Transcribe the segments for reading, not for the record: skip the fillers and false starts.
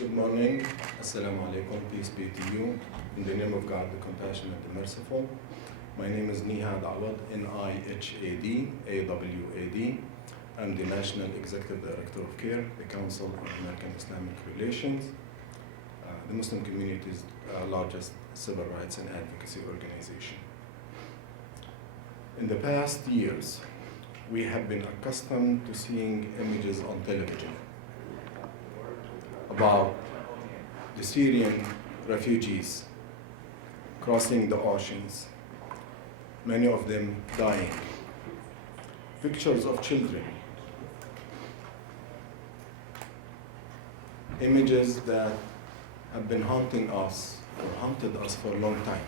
Good morning. Assalamu alaikum. Peace be to you. In the name of God, the compassionate and the merciful. My name is Nihad Awad, N-I-H-A-D, A-W-A-D. I'm the National Executive Director of CAIR, the Council of American Islamic Relations, the Muslim community's largest civil rights and advocacy organization. In the past years, we have been accustomed to seeing images on television about the Syrian refugees crossing the oceans, many of them dying. Pictures of children, images that have been haunting us or haunted us for a long time.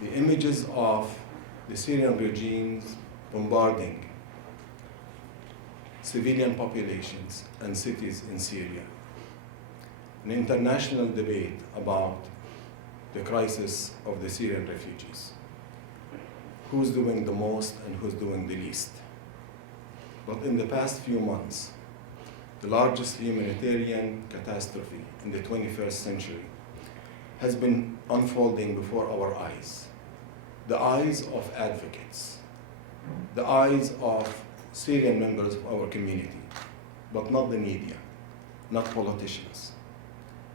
The images of the Syrian regimes bombarding civilian populations and cities in Syria. An international debate about the crisis of the Syrian refugees. Who's doing the most and who's doing the least. But in the past few months, the largest humanitarian catastrophe in the 21st century has been unfolding before our eyes. The eyes of advocates, the eyes of Syrian members of our community, but not the media, not politicians.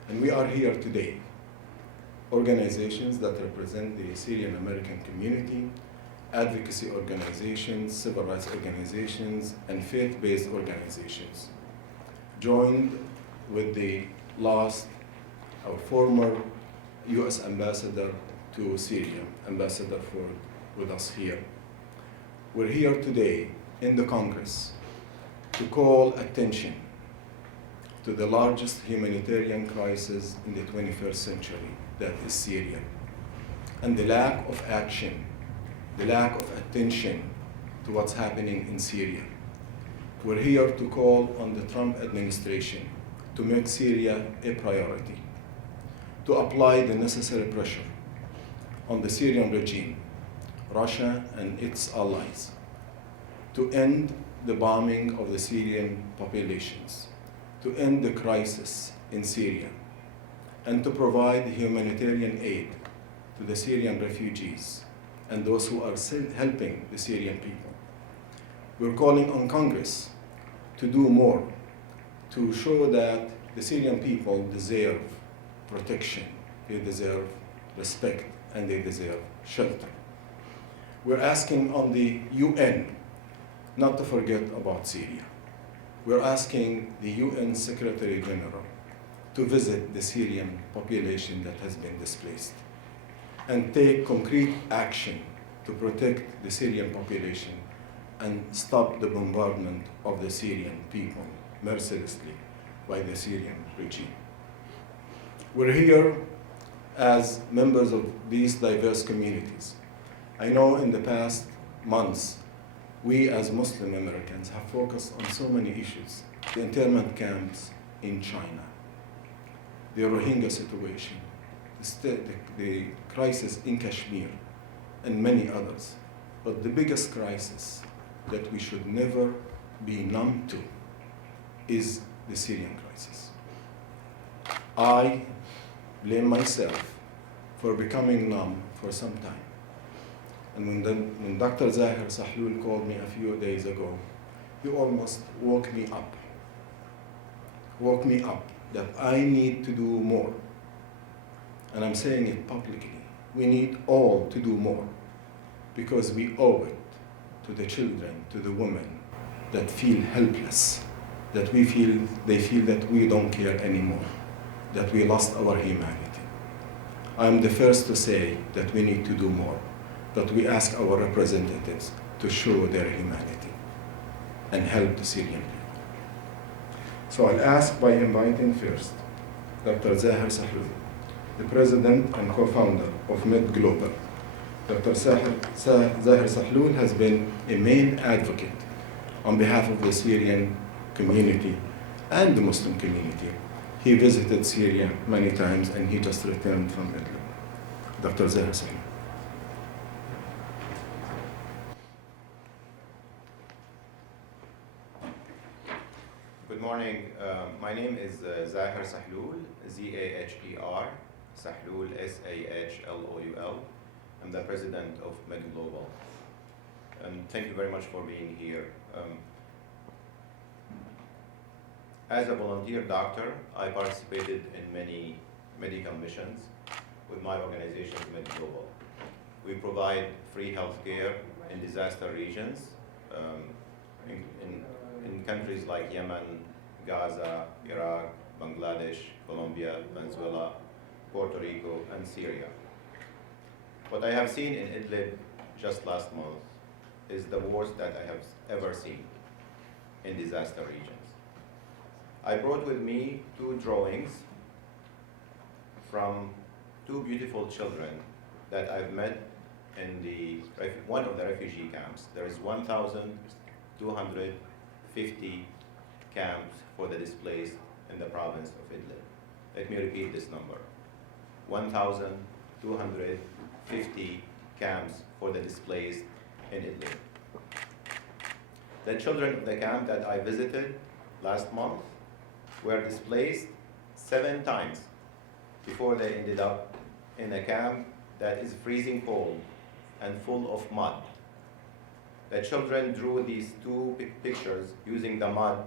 And we are here today, organizations that represent the Syrian American community, advocacy organizations, civil rights organizations, and faith-based organizations, joined with our former US ambassador to Syria, Ambassador Ford, with us here. We're here today in the Congress to call attention to the largest humanitarian crisis in the 21st century, that is Syria, and the lack of action, the lack of attention to what's happening in Syria. We're here to call on the Trump administration to make Syria a priority, to apply the necessary pressure on the Syrian regime, Russia and its allies, to end the bombing of the Syrian populations, to end the crisis in Syria, and to provide humanitarian aid to the Syrian refugees and those who are helping the Syrian people. We're calling on Congress to do more, to show that the Syrian people deserve protection, they deserve respect, and they deserve shelter. We're asking on the UN not to forget about Syria. We're asking the UN Secretary General to visit the Syrian population that has been displaced and take concrete action to protect the Syrian population and stop the bombardment of the Syrian people mercilessly by the Syrian regime. We're here as members of these diverse communities. I know in the past months, we as Muslim Americans have focused on so many issues. The internment camps in China, the Rohingya situation, the crisis in Kashmir, and many others. But the biggest crisis that we should never be numb to is the Syrian crisis. I blame myself for becoming numb for some time. And when Dr. Zahir Sahlul called me a few days ago, he almost woke me up that I need to do more. And I'm saying it publicly. We need all to do more because we owe it to the children, to the women that feel helpless, that they feel that we don't care anymore, that we lost our humanity. I'm the first to say that we need to do more. But we ask our representatives to show their humanity and help the Syrian people. So I'll ask by inviting first Dr. Zahir Sahlul, the president and co-founder of Med Global. Dr. Zahir Sahlul has been a main advocate on behalf of the Syrian community and the Muslim community. He visited Syria many times and he just returned from Idlib. Dr. Zahir Sahlul. Good Good morning. My name is Zahir Sahlul, Z-A-H-E-R, Sahlul, S-A-H-L-O-U-L. I'm the president of MedGlobal. And thank you very much for being here. As a volunteer doctor, I participated in many medical missions with my organization, MedGlobal. We provide free health care in disaster regions, in countries like Yemen, Gaza, Iraq, Bangladesh, Colombia, Venezuela, Puerto Rico, and Syria. What I have seen in Idlib just last month is the worst that I have ever seen in disaster regions. I brought with me 2 drawings from 2 beautiful children that I've met in one of the refugee camps. There is 1,250 camps for the displaced in the province of Idlib. Let me repeat this number. 1,250 camps for the displaced in Idlib. The children of the camp that I visited last month were displaced 7 times before they ended up in a camp that is freezing cold and full of mud. The children drew these 2 pictures using the mud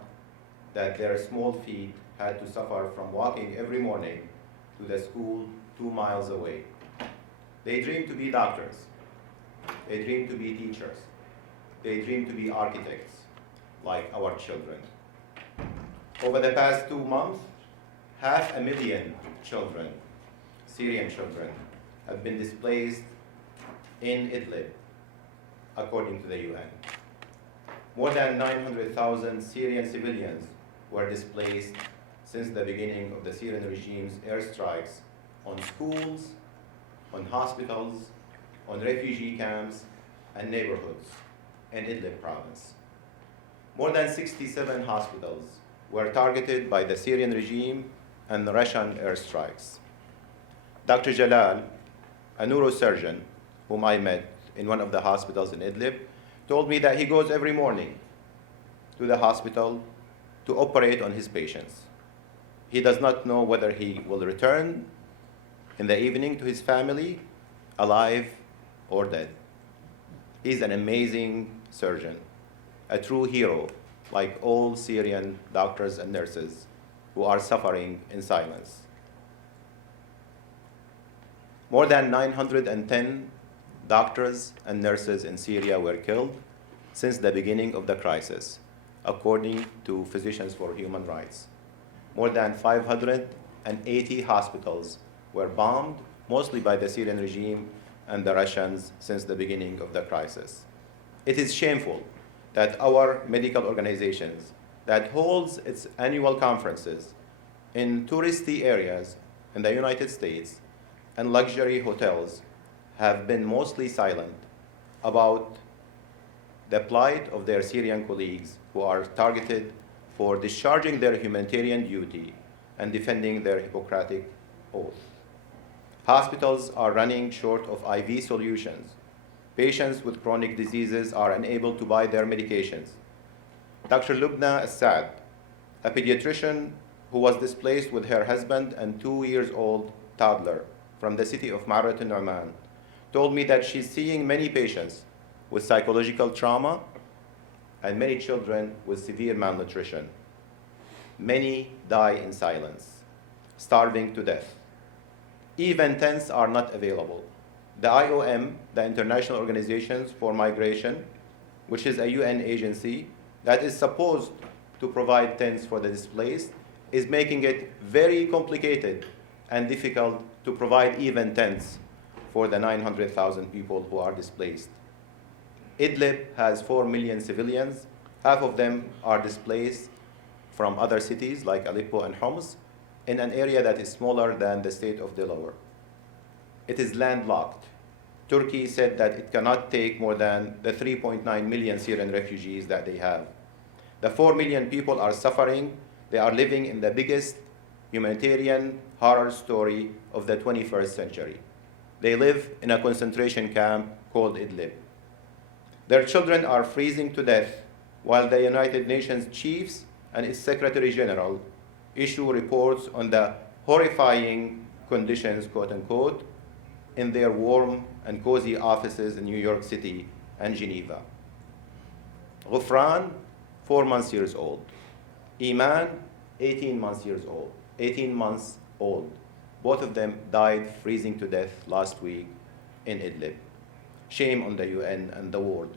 that their small feet had to suffer from walking every morning to the school 2 miles away. They dreamed to be doctors. They dreamed to be teachers. They dreamed to be architects, like our children. Over the past 2 months, 500,000 children, Syrian children, have been displaced in Idlib, according to the UN. More than 900,000 Syrian civilians were displaced since the beginning of the Syrian regime's airstrikes on schools, on hospitals, on refugee camps, and neighborhoods in Idlib province. More than 67 hospitals were targeted by the Syrian regime and Russian airstrikes. Dr. Jalal, a neurosurgeon whom I met in one of the hospitals in Idlib, told me that he goes every morning to the hospital to operate on his patients. He does not know whether he will return in the evening to his family, alive or dead. He's an amazing surgeon, a true hero, like all Syrian doctors and nurses who are suffering in silence. More than 910 doctors and nurses in Syria were killed since the beginning of the crisis, according to Physicians for Human Rights. More than 580 hospitals were bombed, mostly by the Syrian regime and the Russians, since the beginning of the crisis. It is shameful that our medical organizations that holds its annual conferences in touristy areas in the United States and luxury hotels have been mostly silent about the plight of their Syrian colleagues who are targeted for discharging their humanitarian duty and defending their Hippocratic oath. Hospitals are running short of IV solutions. Patients with chronic diseases are unable to buy their medications. Dr. Lubna Assad, a pediatrician who was displaced with her husband and 2-year-old toddler from the city of Marat in Oman, told me that she's seeing many patients with psychological trauma and many children with severe malnutrition. Many die in silence, starving to death. Even tents are not available. The IOM, the International Organization for Migration, which is a UN agency that is supposed to provide tents for the displaced, is making it very complicated and difficult to provide even tents for the 900,000 people who are displaced. Idlib has 4 million civilians. Half of them are displaced from other cities like Aleppo and Homs in an area that is smaller than the state of Delaware. It is landlocked. Turkey said that it cannot take more than the 3.9 million Syrian refugees that they have. The 4 million people are suffering. They are living in the biggest humanitarian horror story of the 21st century. They live in a concentration camp called Idlib. Their children are freezing to death while the United Nations chiefs and its Secretary General issue reports on the horrifying conditions, quote unquote, in their warm and cozy offices in New York City and Geneva. Ghufran, 4 months years old. Iman, 18 months old. Both of them died freezing to death last week in Idlib. Shame on the UN and the world.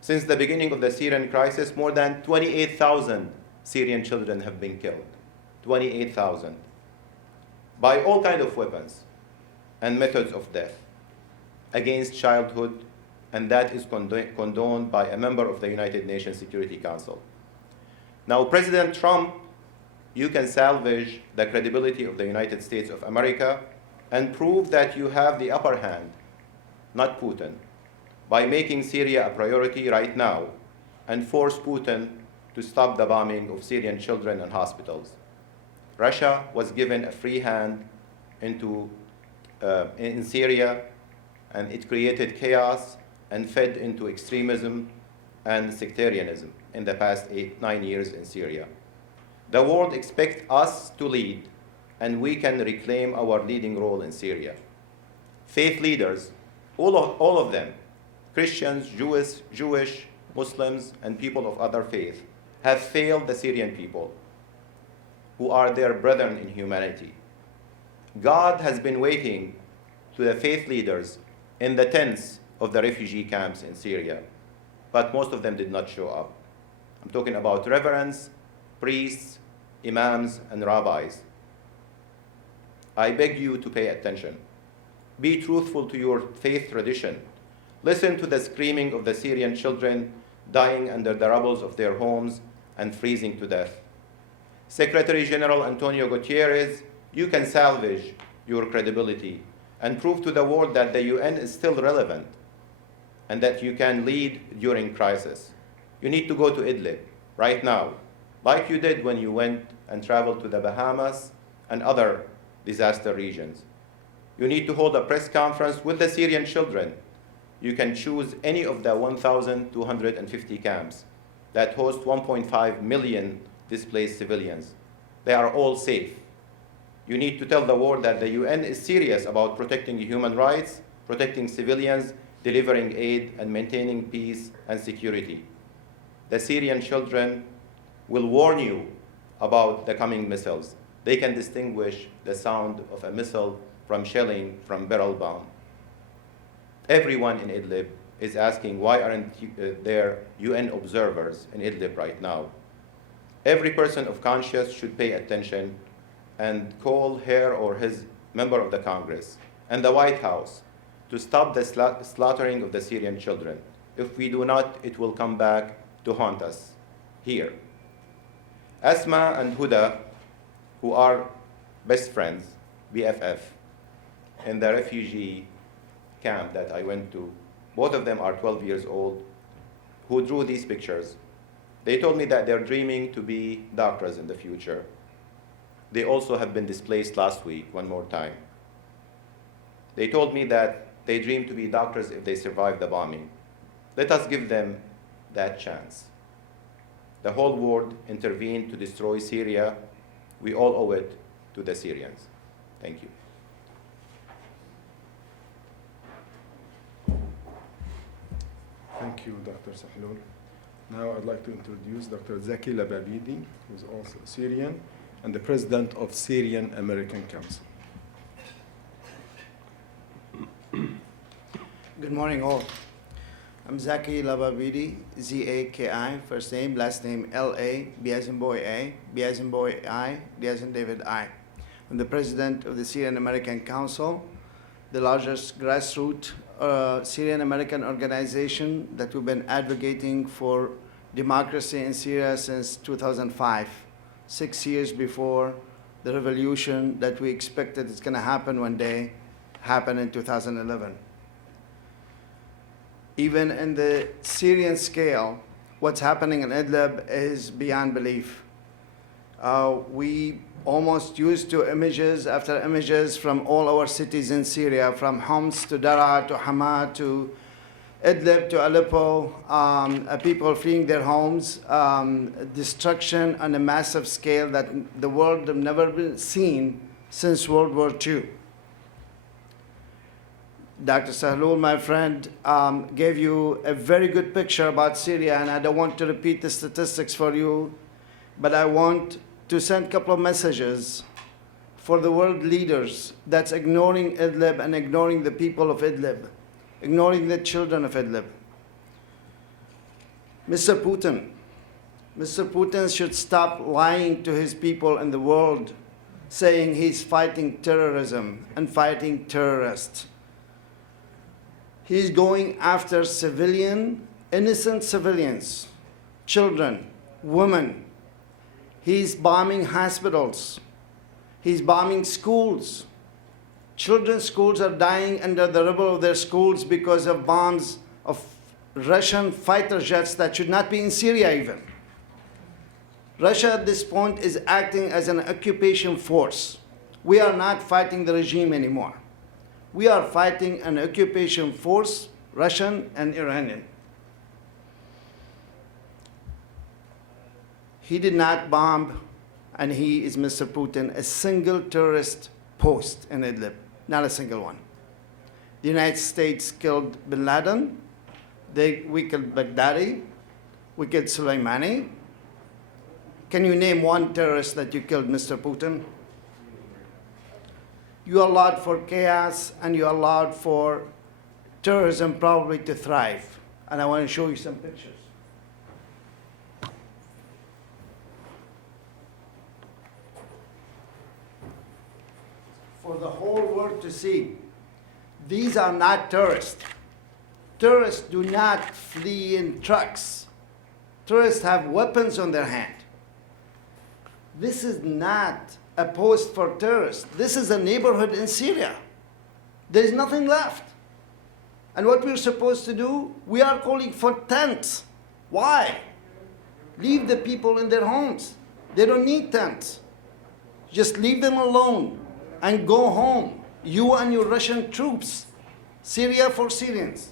Since the beginning of the Syrian crisis, more than 28,000 Syrian children have been killed. 28,000. By all kinds of weapons and methods of death against childhood, and that is condoned by a member of the United Nations Security Council. Now, President Trump, you can salvage the credibility of the United States of America and prove that you have the upper hand, not Putin, by making Syria a priority right now and force Putin to stop the bombing of Syrian children and hospitals. Russia was given a free hand in Syria, and it created chaos and fed into extremism and sectarianism in the past 8-9 years in Syria. The world expects us to lead, and we can reclaim our leading role in Syria. Faith leaders, all of them, Christians, Jewish, Muslims, and people of other faiths, have failed the Syrian people, who are their brethren in humanity. God has been waiting to the faith leaders in the tents of the refugee camps in Syria, but most of them did not show up. I'm talking about reverends, priests, imams, and rabbis. I beg you to pay attention. Be truthful to your faith tradition. Listen to the screaming of the Syrian children dying under the rubble of their homes and freezing to death. Secretary General Antonio Guterres, you can salvage your credibility and prove to the world that the UN is still relevant and that you can lead during crisis. You need to go to Idlib right now, like you did when you went and traveled to the Bahamas and other disaster regions. You need to hold a press conference with the Syrian children. You can choose any of the 1,250 camps that host 1.5 million displaced civilians. They are all safe. You need to tell the world that the UN is serious about protecting human rights, protecting civilians, delivering aid, and maintaining peace and security. The Syrian children will warn you about the coming missiles. They can distinguish the sound of a missile from shelling from barrel bomb. Everyone in Idlib is asking, why aren't there UN observers in Idlib right now? Every person of conscience should pay attention and call her or his member of the Congress and the White House to stop the slaughtering of the Syrian children. If we do not, it will come back to haunt us here. Asma and Huda, who are best friends, BFF, in the refugee camp that I went to, both of them are 12 years old, who drew these pictures. They told me that they're dreaming to be doctors in the future. They also have been displaced last week, one more time. They told me that they dream to be doctors if they survive the bombing. Let us give them that chance. The whole world intervened to destroy Syria. We all owe it to the Syrians. Thank you. Thank you, Dr. Sahlul. Now I'd like to introduce Dr. Zaki Lababidi, who's also Syrian and the president of Syrian American Council. Good morning, all. I'm Zaki Lababidi, Z-A-K-I, first name, last name L-A, B as in boy A, B as in boy I, D as in David I. I'm the president of the Syrian American Council, the largest grassroots Syrian American organization that we've been advocating for democracy in Syria since 2005, 6 years before the revolution that we expected is going to happen one day, happened in 2011. Even in the Syrian scale, what's happening in Idlib is beyond belief. We almost used to images after images from all our cities in Syria, from Homs to Daraa to Hama to Idlib to Aleppo, people fleeing their homes, destruction on a massive scale that the world have never been seen since World War II. Dr. Sahlul, my friend, gave you a very good picture about Syria, and I don't want to repeat the statistics for you, but I want to send a couple of messages for the world leaders that's ignoring Idlib and ignoring the people of Idlib, ignoring the children of Idlib. Mr. Putin should stop lying to his people in the world, saying he's fighting terrorism and fighting terrorists. He's going after innocent civilians, children, women. He's bombing hospitals. He's bombing schools. Children's schools are dying under the rubble of their schools because of bombs of Russian fighter jets that should not be in Syria even. Russia at this point is acting as an occupation force. We are not fighting the regime anymore. We are fighting an occupation force, Russian and Iranian. He did not bomb, and he is Mr. Putin, a single terrorist post in Idlib, not a single one. The United States killed bin Laden, we killed Baghdadi, we killed Soleimani. Can you name one terrorist that you killed, Mr. Putin? You allowed for chaos and you allowed for terrorism probably to thrive. And I want to show you some pictures. For the whole world to see, these are not terrorists. Terrorists do not flee in trucks. Terrorists have weapons on their hand. This is not a post for terrorists. This is a neighborhood in Syria. There is nothing left. And what we're supposed to do, we are calling for tents. Why? Leave the people in their homes. They don't need tents. Just leave them alone and go home. You and your Russian troops. Syria for Syrians.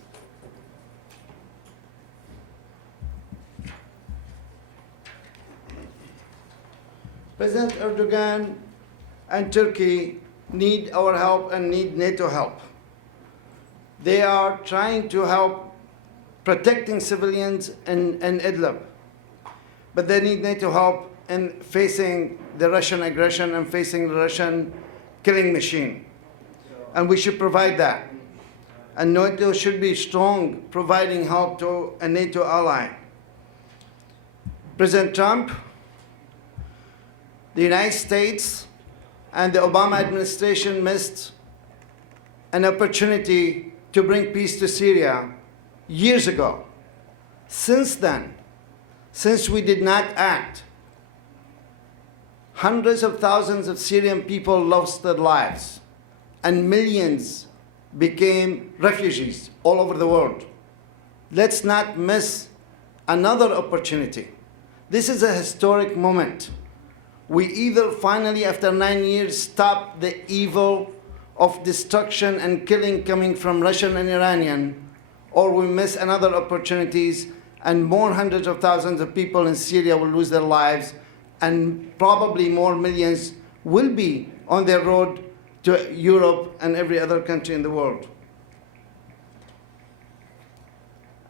President Erdogan and Turkey need our help and need NATO help. They are trying to help protecting civilians in Idlib, but they need NATO help in facing the Russian aggression and facing the Russian killing machine. And we should provide that. And NATO should be strong, providing help to a NATO ally. President Trump, the United States and the Obama administration missed an opportunity to bring peace to Syria years ago. Since then, since we did not act, hundreds of thousands of Syrian people lost their lives and millions became refugees all over the world. Let's not miss another opportunity. This is a historic moment. We either finally, after 9 years, stop the evil of destruction and killing coming from Russian and Iranian, or we miss another opportunities and more hundreds of thousands of people in Syria will lose their lives and probably more millions will be on their road to Europe and every other country in the world.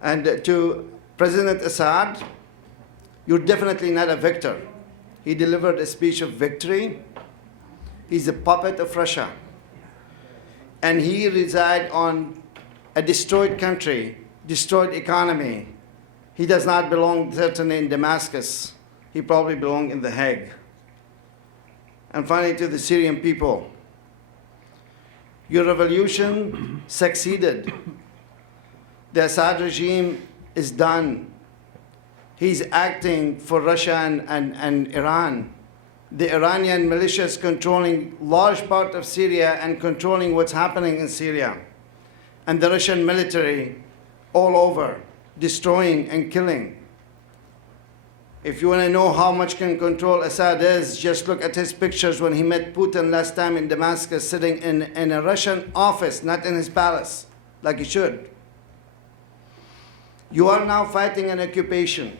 And to President Assad, you're definitely not a victor. He delivered a speech of victory. He's a puppet of Russia. And he resides on a destroyed country, destroyed economy. He does not belong certainly in Damascus. He probably belongs in The Hague. And finally, to the Syrian people, your revolution succeeded. The Assad regime is done. He's acting for Russia and Iran. The Iranian militias controlling large part of Syria and controlling what's happening in Syria. And the Russian military all over, destroying and killing. If you want to know how much can control Assad is, just look at his pictures when he met Putin last time in Damascus, sitting in a Russian office, not in his palace, like he should. You are now fighting an occupation.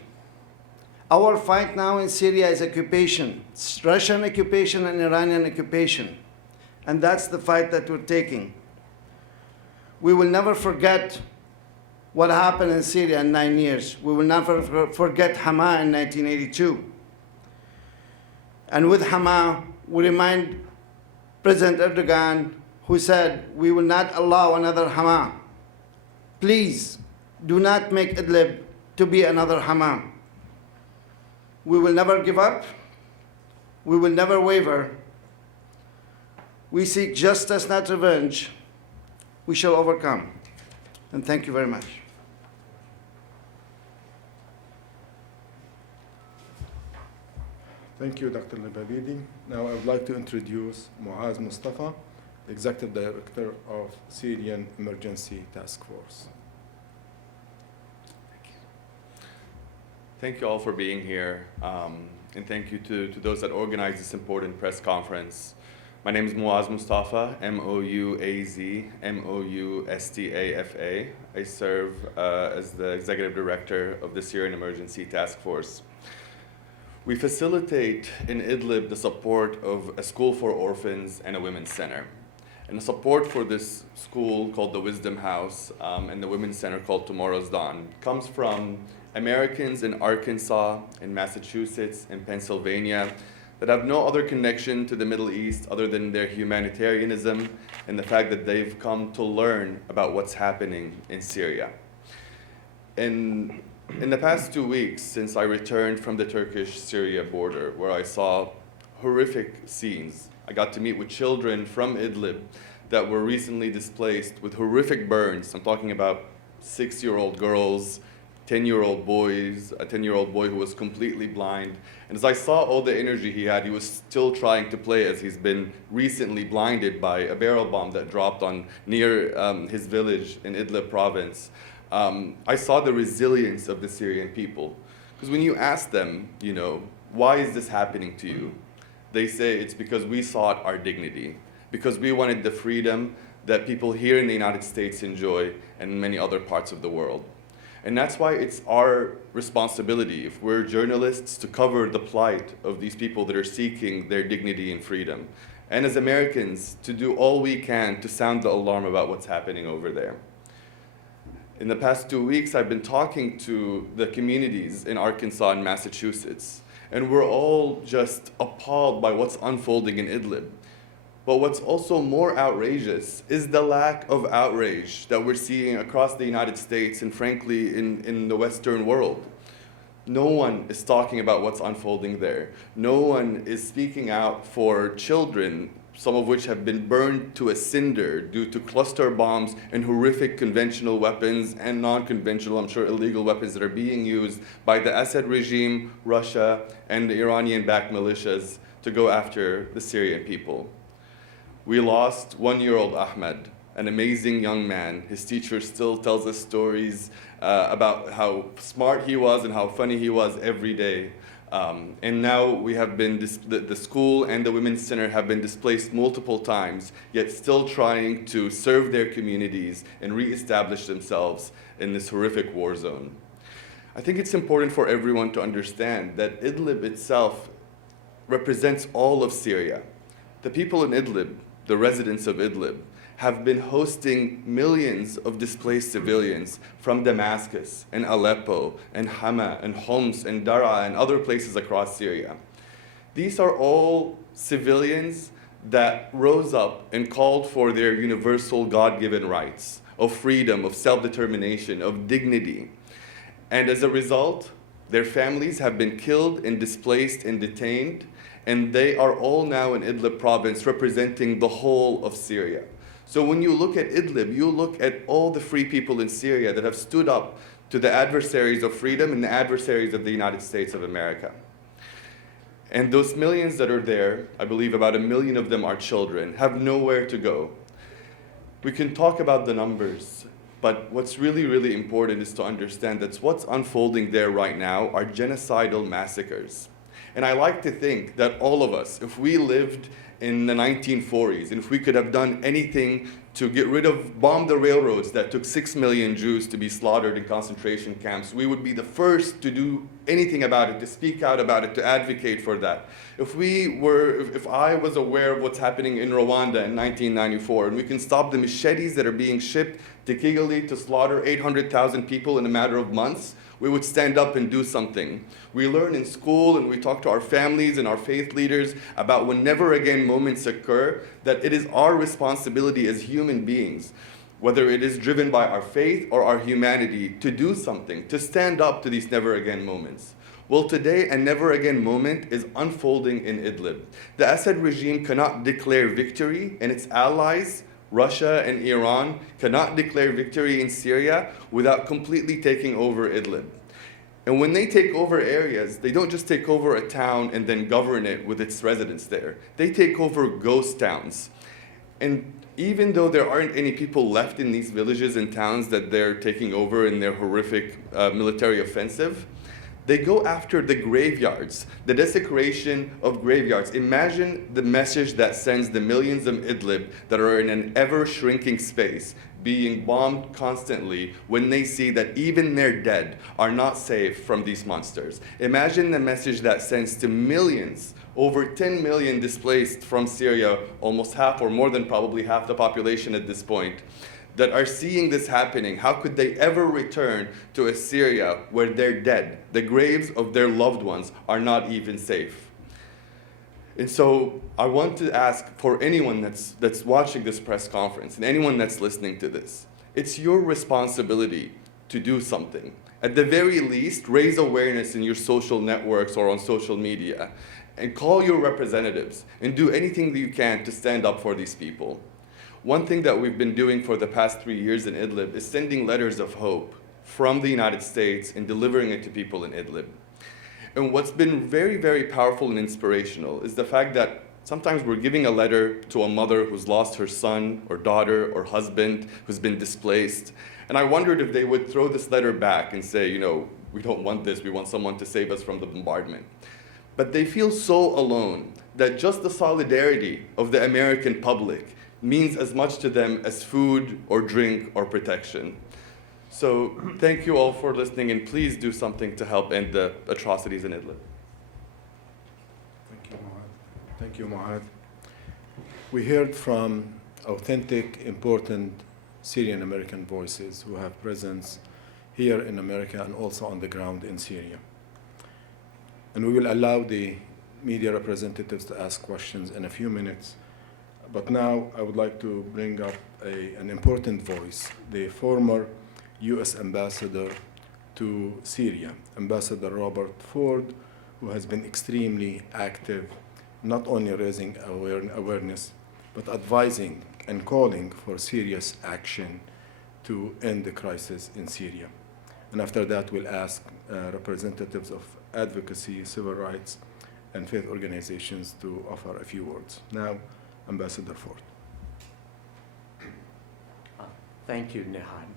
Our fight now in Syria is occupation. It's Russian occupation and Iranian occupation. And that's the fight that we're taking. We will never forget what happened in Syria in 9 years. We will never forget Hama in 1982. And with Hama, we remind President Erdogan, who said, we will not allow another Hama. Please, do not make Idlib to be another Hama. We will never give up. We will never waver. We seek justice, not revenge. We shall overcome. And thank you very much. Thank you, Dr. Lababidi. Now I would like to introduce Mustafa, Executive Director of Syrian Emergency Task Force. Thank you all for being here, and thank you to those that organized this important press conference. My name is Mustafa, M-O-U-A-Z, M-O-U-S-T-A-F-A. I serve as the Executive Director of the Syrian Emergency Task Force. We facilitate in Idlib the support of a school for orphans and a women's center. And the support for this school called the Wisdom House and the women's center called Tomorrow's Dawn comes from Americans in Arkansas, in Massachusetts, in Pennsylvania that have no other connection to the Middle East other than their humanitarianism and the fact that they've come to learn about what's happening in Syria. In the past 2 weeks, since I returned from the Turkish-Syria border, where I saw horrific scenes, I got to meet with children from Idlib that were recently displaced with horrific burns. I'm talking about 6-year-old girls, 10-year-old boys, a 10-year-old boy who was completely blind. And as I saw all the energy he had, he was still trying to play as he's been recently blinded by a barrel bomb that dropped on near his village in Idlib province. I saw the resilience of the Syrian people. Because when you ask them, why is this happening to you? They say it's because we sought our dignity, because we wanted the freedom that people here in the United States enjoy and in many other parts of the world. And that's why it's our responsibility, if we're journalists, to cover the plight of these people that are seeking their dignity and freedom. And as Americans, to do all we can to sound the alarm about what's happening over there. In the past 2 weeks, I've been talking to the communities in Arkansas and Massachusetts, and we're all just appalled by what's unfolding in Idlib. But what's also more outrageous is the lack of outrage that we're seeing across the United States and frankly in the Western world. No one is talking about what's unfolding there. No one is speaking out for children, some of which have been burned to a cinder due to cluster bombs and horrific conventional weapons and non-conventional, I'm sure illegal weapons that are being used by the Assad regime, Russia, and the Iranian-backed militias to go after the Syrian people. We lost 1-year-old Ahmed, an amazing young man. His teacher still tells us stories about how smart he was and how funny he was every day. And now we have been, the school and the Women's Center have been displaced multiple times, yet still trying to serve their communities and reestablish themselves in this horrific war zone. I think it's important for everyone to understand that Idlib itself represents all of Syria. The people in Idlib, the residents of Idlib, have been hosting millions of displaced civilians from Damascus and Aleppo and Hama and Homs and Daraa and other places across Syria. These are all civilians that rose up and called for their universal God-given rights of freedom, of self-determination, of dignity. And as a result, their families have been killed and displaced and detained, and they are all now in Idlib province representing the whole of Syria. So when you look at Idlib, you look at all the free people in Syria that have stood up to the adversaries of freedom and the adversaries of the United States of America. And those millions that are there, I believe about 1 million of them are children, have nowhere to go. We can talk about the numbers, but what's really, really important is to understand that what's unfolding there right now are genocidal massacres. And I like to think that all of us, if we lived in the 1940s, and if we could have done anything to get rid of, bomb the railroads that took 6 million Jews to be slaughtered in concentration camps, we would be the first to do anything about it, to speak out about it, to advocate for that. If I was aware of what's happening in Rwanda in 1994, and we can stop the machetes that are being shipped to Kigali to slaughter 800,000 people in a matter of months, we would stand up and do something. We learn in school and we talk to our families and our faith leaders about when never again moments occur, that it is our responsibility as human beings, whether it is driven by our faith or our humanity, to do something, to stand up to these never again moments. Well, today a never again moment is unfolding in Idlib. The Assad regime cannot declare victory, and its allies, Russia and Iran, cannot declare victory in Syria without completely taking over Idlib. And when they take over areas, they don't just take over a town and then govern it with its residents there. They take over ghost towns. And even though there aren't any people left in these villages and towns that they're taking over in their horrific military offensive, they go after the graveyards, the desecration of graveyards. Imagine the message that sends the millions of Idlib that are in an ever-shrinking space, being bombed constantly, when they see that even their dead are not safe from these monsters. Imagine the message that sends to millions, over 10 million displaced from Syria, almost half or more than probably half the population at this point, that are seeing this happening. How could they ever return to a Syria where they're dead? The graves of their loved ones are not even safe. And so I want to ask for anyone that's watching this press conference and anyone that's listening to this, it's your responsibility to do something. At the very least, raise awareness in your social networks or on social media, and call your representatives and do anything that you can to stand up for these people. One thing that we've been doing for the past 3 years in Idlib is sending letters of hope from the United States and delivering it to people in Idlib. And what's been very, very powerful and inspirational is the fact that sometimes we're giving a letter to a mother who's lost her son or daughter or husband who's been displaced. And I wondered if they would throw this letter back and say, you know, we don't want this, we want someone to save us from the bombardment. But they feel so alone that just the solidarity of the American public means as much to them as food or drink or protection. So thank you all for listening, and please do something to help end the atrocities in Idlib. Thank you, Muhammad. Thank you, Muhammad. We heard from authentic, important Syrian American voices who have presence here in America and also on the ground in Syria. And we will allow the media representatives to ask questions in a few minutes. But now I would like to bring up an important voice, the former U.S. ambassador to Syria, Ambassador Robert Ford, who has been extremely active, not only raising awareness, but advising and calling for serious action to end the crisis in Syria. And after that, we'll ask representatives of advocacy, civil rights, and faith organizations to offer a few words. Now, Ambassador Ford. Thank you, Nihad.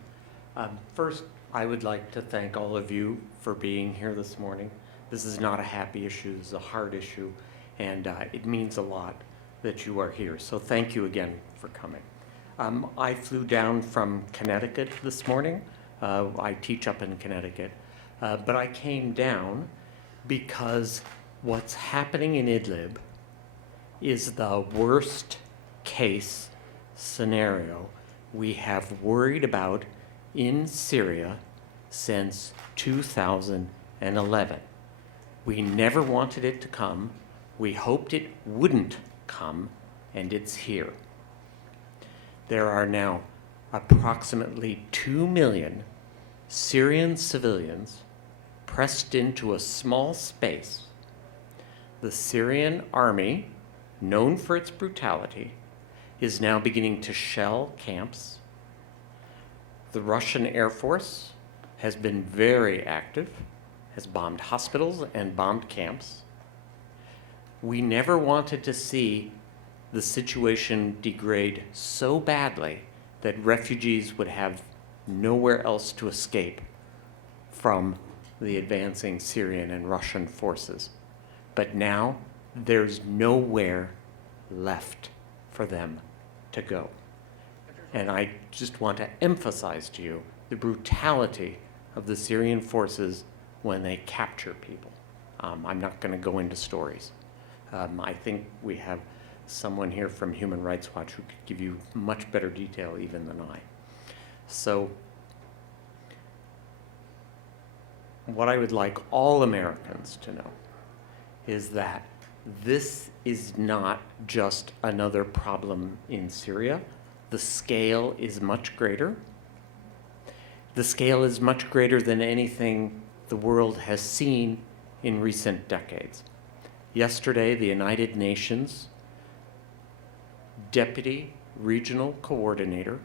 First, I would like to thank all of you for being here this morning. This is not a happy issue, this is a hard issue, and it means a lot that you are here. So thank you again for coming. I flew down from Connecticut this morning. I teach up in Connecticut, but I came down because what's happening in Idlib is the worst case scenario we have worried about in Syria since 2011. We never wanted it to come. We hoped it wouldn't come, and it's here. There are now approximately 2 million Syrian civilians pressed into a small space. The Syrian army, known for its brutality, is now beginning to shell camps. The Russian Air Force has been very active, has bombed hospitals and bombed camps. We never wanted to see the situation degrade so badly that refugees would have nowhere else to escape from the advancing Syrian and Russian forces. But now there's nowhere left for them to go. And I just want to emphasize to you the brutality of the Syrian forces when they capture people. I'm not going to go into stories. I think we have someone here from Human Rights Watch who could give you much better detail even than I. So what I would like all Americans to know is that this is not just another problem in Syria. The scale is much greater. The scale is much greater than anything the world has seen in recent decades. Yesterday, the United Nations Deputy Regional Coordinator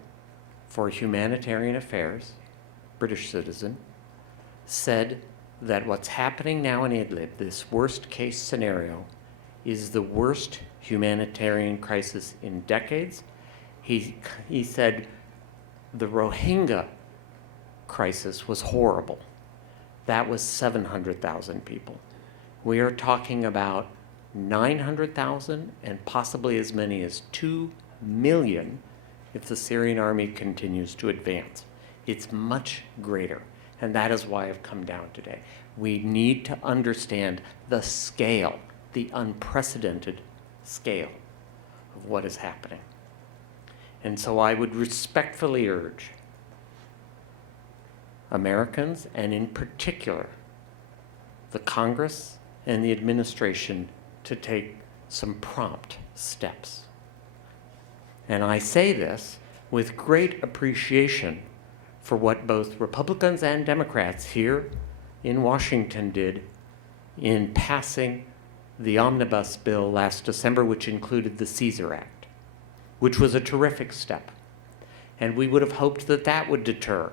for Humanitarian Affairs, British citizen, said that what's happening now in Idlib, this worst case scenario, is the worst humanitarian crisis in decades. He said the Rohingya crisis was horrible. That was 700,000 people. We are talking about 900,000 and possibly as many as 2 million if the Syrian army continues to advance. It's much greater, and that is why I've come down today. We need to understand the scale, the unprecedented scale of what is happening. And so I would respectfully urge Americans, and in particular the Congress and the administration, to take some prompt steps. And I say this with great appreciation for what both Republicans and Democrats here in Washington did in passing the omnibus bill last December, which included the CAIR Act, which was a terrific step. And we would have hoped that that would deter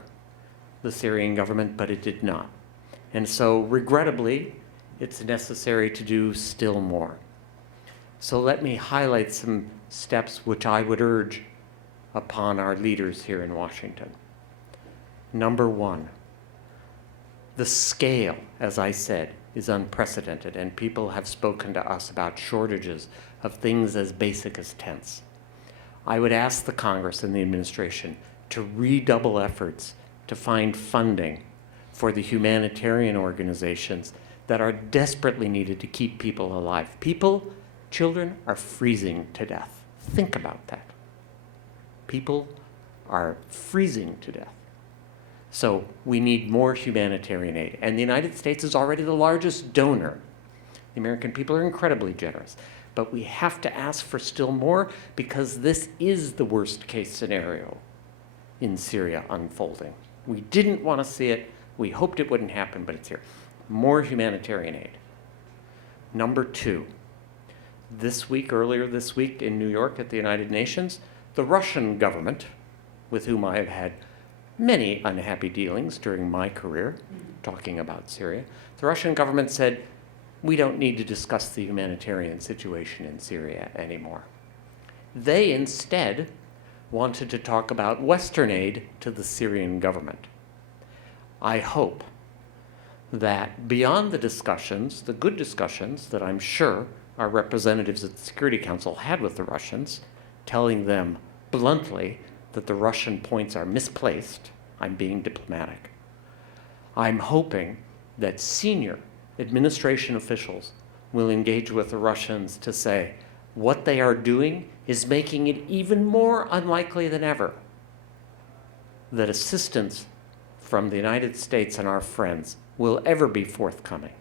the Syrian government, but it did not. And so, regrettably, it's necessary to do still more. So let me highlight some steps which I would urge upon our leaders here in Washington. Number one, the scale, as I said, is unprecedented, and people have spoken to us about shortages of things as basic as tents. I would ask the Congress and the administration to redouble efforts to find funding for the humanitarian organizations that are desperately needed to keep people alive. Children are freezing to death. Think about that. People are freezing to death. So we need more humanitarian aid. And the United States is already the largest donor. The American people are incredibly generous. But we have to ask for still more, because this is the worst case scenario in Syria unfolding. We didn't want to see it. We hoped it wouldn't happen, but it's here. More humanitarian aid. Number two, earlier this week in New York at the United Nations, the Russian government, with whom I have had many unhappy dealings during my career, talking about Syria, the Russian government said, we don't need to discuss the humanitarian situation in Syria anymore. They instead wanted to talk about Western aid to the Syrian government. I hope that beyond the discussions, the good discussions that I'm sure our representatives at the Security Council had with the Russians, telling them bluntly that the Russian points are misplaced, I'm being diplomatic. I'm hoping that senior administration officials will engage with the Russians to say what they are doing is making it even more unlikely than ever that assistance from the United States and our friends will ever be forthcoming.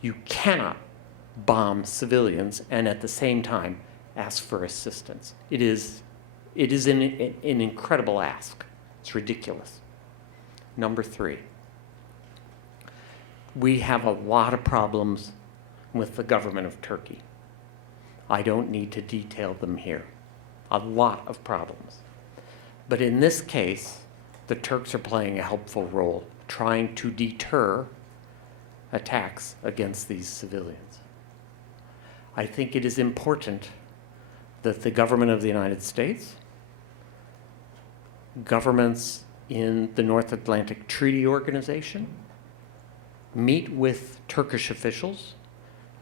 You cannot bomb civilians and at the same time ask for assistance. It is an incredible ask. It's ridiculous. Number three, we have a lot of problems with the government of Turkey. I don't need to detail them here. A lot of problems. But in this case, the Turks are playing a helpful role, trying to deter attacks against these civilians. I think it is important that the government of the United States, governments in the North Atlantic Treaty Organization, meet with Turkish officials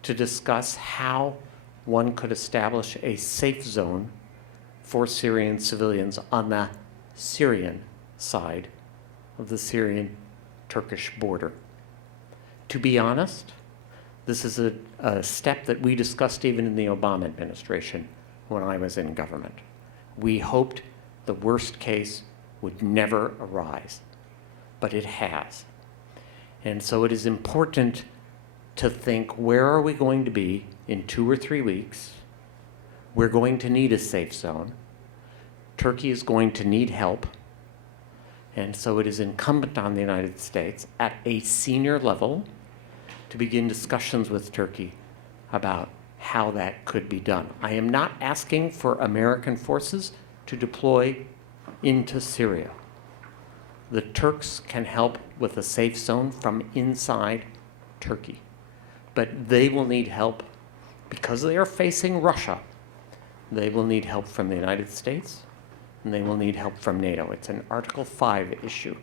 to discuss how one could establish a safe zone for Syrian civilians on the Syrian side of the Syrian-Turkish border. To be honest, this is a step that we discussed even in the Obama administration when I was in government. We hoped the worst case would never arise, but it has. And so it is important to think, where are we going to be in 2 or 3 weeks? We're going to need a safe zone. Turkey is going to need help. And so it is incumbent on the United States at a senior level to begin discussions with Turkey about how that could be done. I am not asking for American forces to deploy into Syria. The Turks can help with a safe zone from inside Turkey. But they will need help because they are facing Russia. They will need help from the United States, and they will need help from NATO. It's an Article 5 issue.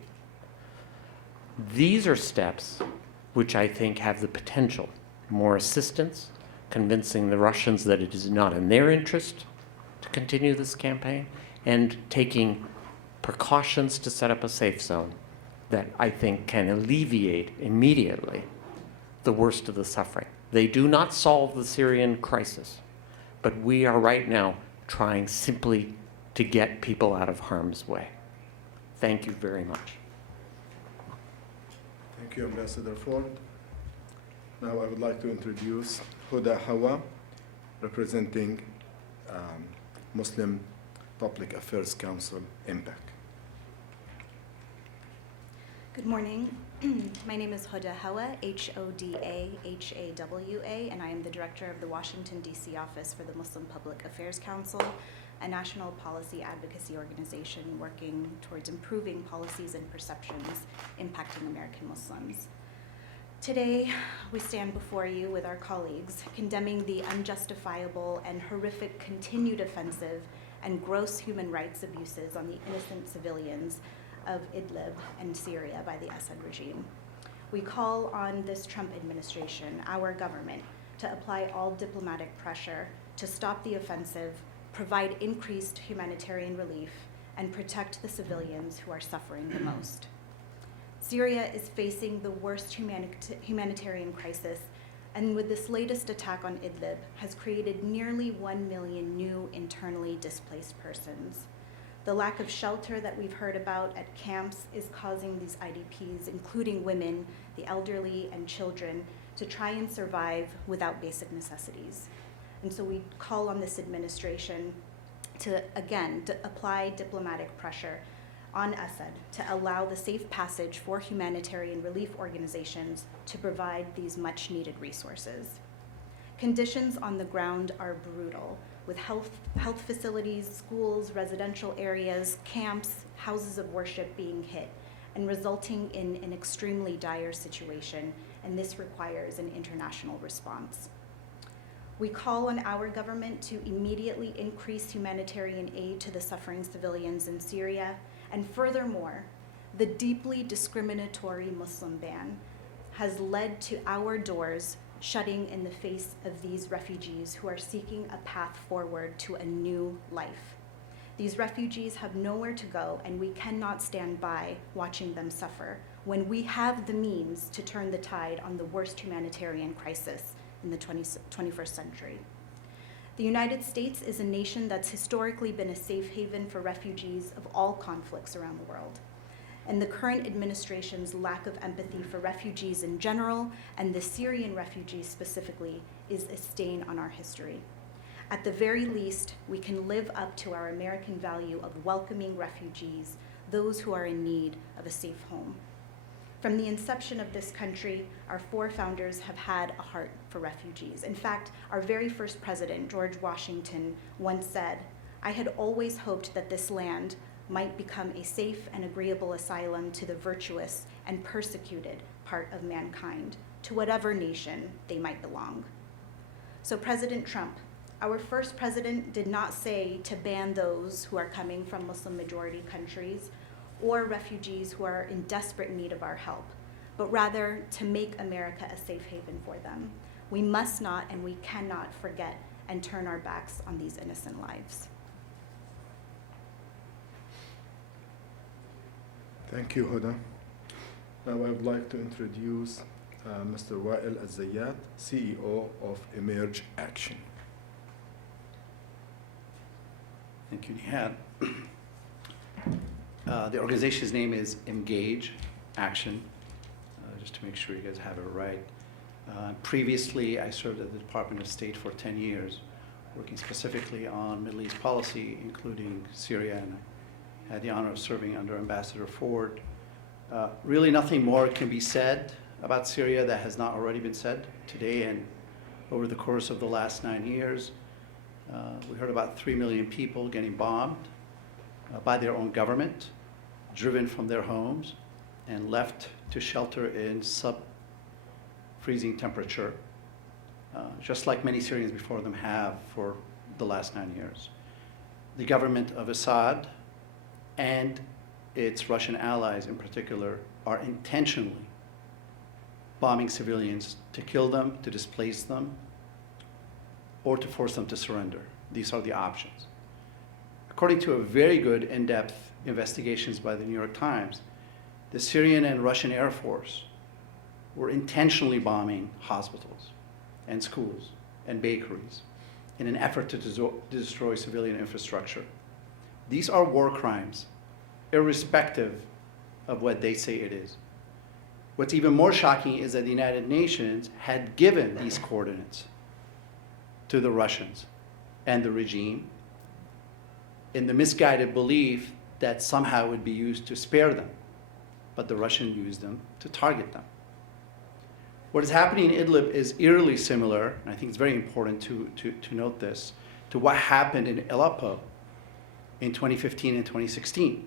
These are steps which I think have the potential. More assistance, convincing the Russians that it is not in their interest to continue this campaign, and taking precautions to set up a safe zone that I think can alleviate immediately the worst of the suffering. They do not solve the Syrian crisis, but we are right now trying simply to get people out of harm's way. Thank you very much. Thank you, Ambassador Ford. Now I would like to introduce Huda Hawa, representing Muslim Public Affairs Council, IMPAC. Good morning. My name is Huda Hawa, Hodahawa, and I am the director of the Washington, D.C. office for the Muslim Public Affairs Council, a national policy advocacy organization working towards improving policies and perceptions impacting American Muslims. Today, we stand before you with our colleagues, condemning the unjustifiable and horrific continued offensive and gross human rights abuses on the innocent civilians of Idlib and Syria by the Assad regime. We call on this Trump administration, our government, to apply all diplomatic pressure to stop the offensive, provide increased humanitarian relief, and protect the civilians who are suffering the most. Syria is facing the worst humanitarian crisis, and with this latest attack on Idlib, has created nearly 1 million new internally displaced persons. The lack of shelter that we've heard about at camps is causing these IDPs, including women, the elderly, and children, to try and survive without basic necessities. And so we call on this administration to, again, apply diplomatic pressure on Assad to allow the safe passage for humanitarian relief organizations to provide these much-needed resources. Conditions on the ground are brutal, with health facilities, schools, residential areas, camps, houses of worship being hit, and resulting in an extremely dire situation, and this requires an international response. We call on our government to immediately increase humanitarian aid to the suffering civilians in Syria, and furthermore, the deeply discriminatory Muslim ban has led to our doors shutting in the face of these refugees who are seeking a path forward to a new life. These refugees have nowhere to go, and we cannot stand by watching them suffer when we have the means to turn the tide on the worst humanitarian crisis in the 21st century. The United States is a nation that's historically been a safe haven for refugees of all conflicts around the world. And the current administration's lack of empathy for refugees in general, and the Syrian refugees specifically, is a stain on our history. At the very least, we can live up to our American value of welcoming refugees, those who are in need of a safe home. From the inception of this country, our four founders have had a heart for refugees. In fact, our very first president, George Washington, once said, "I had always hoped that this land might become a safe and agreeable asylum to the virtuous and persecuted part of mankind, to whatever nation they might belong." So President Trump, our first president, did not say to ban those who are coming from Muslim-majority countries or refugees who are in desperate need of our help, but rather to make America a safe haven for them. We must not and we cannot forget and turn our backs on these innocent lives. Thank you, Huda. Now I would like to introduce Mr. Wael Al-Zayyat, CEO of Emerge Action. Thank you, Nihad. The organization's name is Engage Action, just to make sure you guys have it right. Previously, I served at the Department of State for 10 years, working specifically on Middle East policy, including Syria, and I had the honor of serving under Ambassador Ford. Really nothing more can be said about Syria that has not already been said today and over the course of the last 9 years. We heard about 3 million people getting bombed by their own government, driven from their homes, and left to shelter in sub-freezing temperature, just like many Syrians before them have for the last 9 years. The government of Assad and its Russian allies in particular are intentionally bombing civilians to kill them, to displace them, or to force them to surrender. These are the options. According to a very good in-depth investigations by the New York Times, the Syrian and Russian Air Force were intentionally bombing hospitals and schools and bakeries in an effort to destroy civilian infrastructure. These are war crimes, irrespective of what they say it is. What's even more shocking is that the United Nations had given these coordinates to the Russians and the regime in the misguided belief that somehow it would be used to spare them, but the Russians used them to target them. What is happening in Idlib is eerily similar, and I think it's very important to note this, to what happened in Aleppo in 2015 and 2016,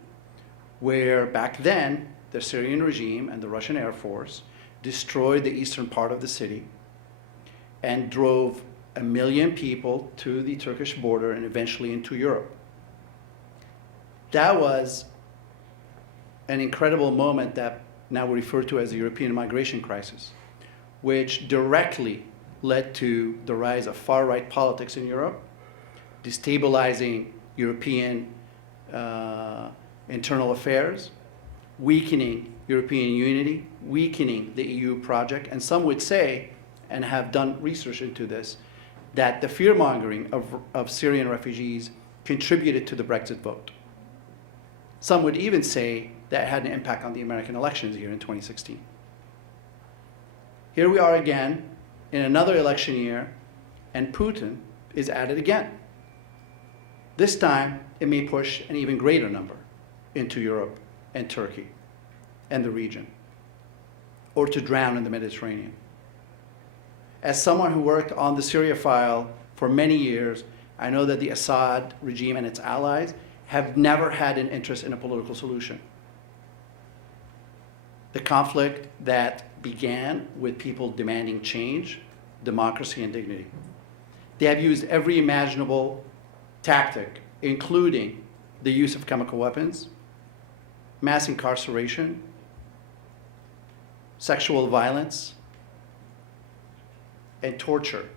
where back then the Syrian regime and the Russian Air Force destroyed the eastern part of the city and drove 1 million people to the Turkish border and eventually into Europe. That was an incredible moment that now we refer to as the European migration crisis, which directly led to the rise of far-right politics in Europe, destabilizing European internal affairs, weakening European unity, weakening the EU project, and some would say, and have done research into this, that the fear-mongering of Syrian refugees contributed to the Brexit vote. Some would even say that it had an impact on the American elections here in 2016. Here we are again in another election year, and Putin is at it again. This time, it may push an even greater number into Europe and Turkey and the region, or to drown in the Mediterranean. As someone who worked on the Syria file for many years, I know that the Assad regime and its allies have never had an interest in a political solution. The conflict that began with people demanding change, democracy, and dignity. They have used every imaginable tactic, including the use of chemical weapons, mass incarceration, sexual violence, and torture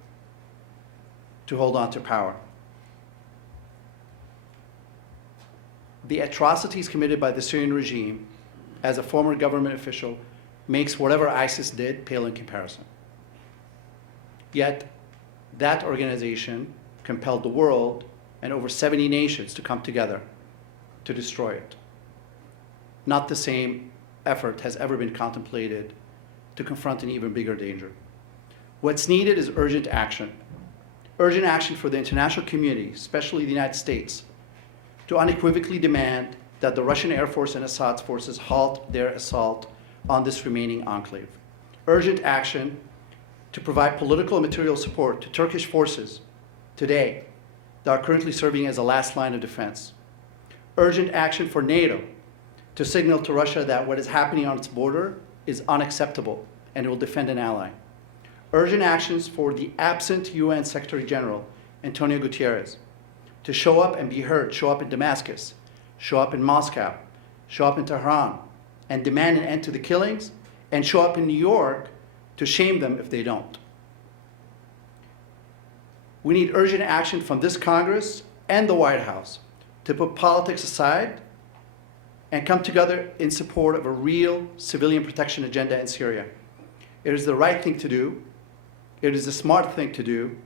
to hold on to power. The atrocities committed by the Syrian regime as a former government official makes whatever ISIS did pale in comparison. Yet, that organization compelled the world and over 70 nations to come together to destroy it. Not the same effort has ever been contemplated to confront an even bigger danger. What's needed is urgent action. Urgent action for the international community, especially the United States, to unequivocally demand that the Russian Air Force and Assad's forces halt their assault on this remaining enclave. Urgent action to provide political and material support to Turkish forces today that are currently serving as a last line of defense. Urgent action for NATO to signal to Russia that what is happening on its border is unacceptable and it will defend an ally. Urgent actions for the absent UN Secretary General, Antonio Guterres, to show up and be heard, show up in Damascus, show up in Moscow, show up in Tehran, and demand an end to the killings, and show up in New York to shame them if they don't. We need urgent action from this Congress and the White House to put politics aside and come together in support of a real civilian protection agenda in Syria. It is the right thing to do. It is the smart thing to do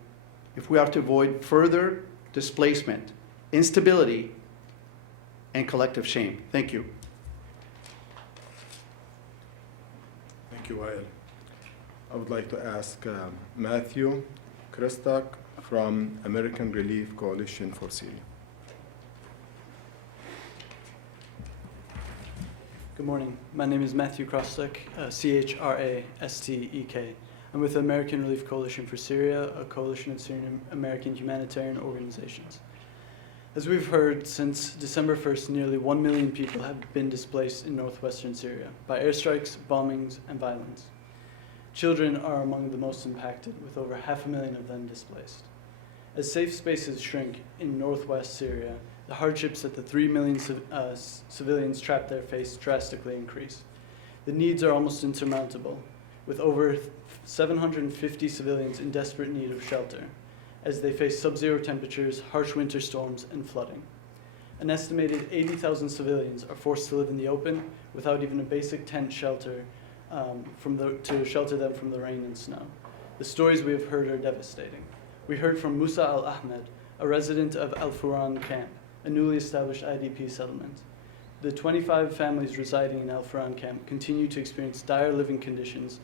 if we are to avoid further displacement, instability, and collective shame. Thank you. Thank you, Wael. I would like to ask Matthew Kristak from American Relief Coalition for Syria. Good morning. My name is Matthew Krostek, C-H-R-A-S-T-E-K. I'm with the American Relief Coalition for Syria, a coalition of Syrian American humanitarian organizations. As we've heard, since December 1st, nearly 1 million people have been displaced in northwestern Syria by airstrikes, bombings, and violence. Children are among the most impacted, with over 500,000 of them displaced. As safe spaces shrink in northwest Syria, the hardships that the 3 million civilians trapped there face drastically increase. The needs are almost insurmountable, with over 750 civilians in desperate need of shelter, as they face sub-zero temperatures, harsh winter storms, and flooding. An estimated 80,000 civilians are forced to live in the open without even a basic tent shelter to shelter them from the rain and snow. The stories we have heard are devastating. We heard from Musa al-Ahmed, a resident of Al-Furan camp, a newly established IDP settlement. The 25 families residing in Al-Furan camp continue to experience dire living conditions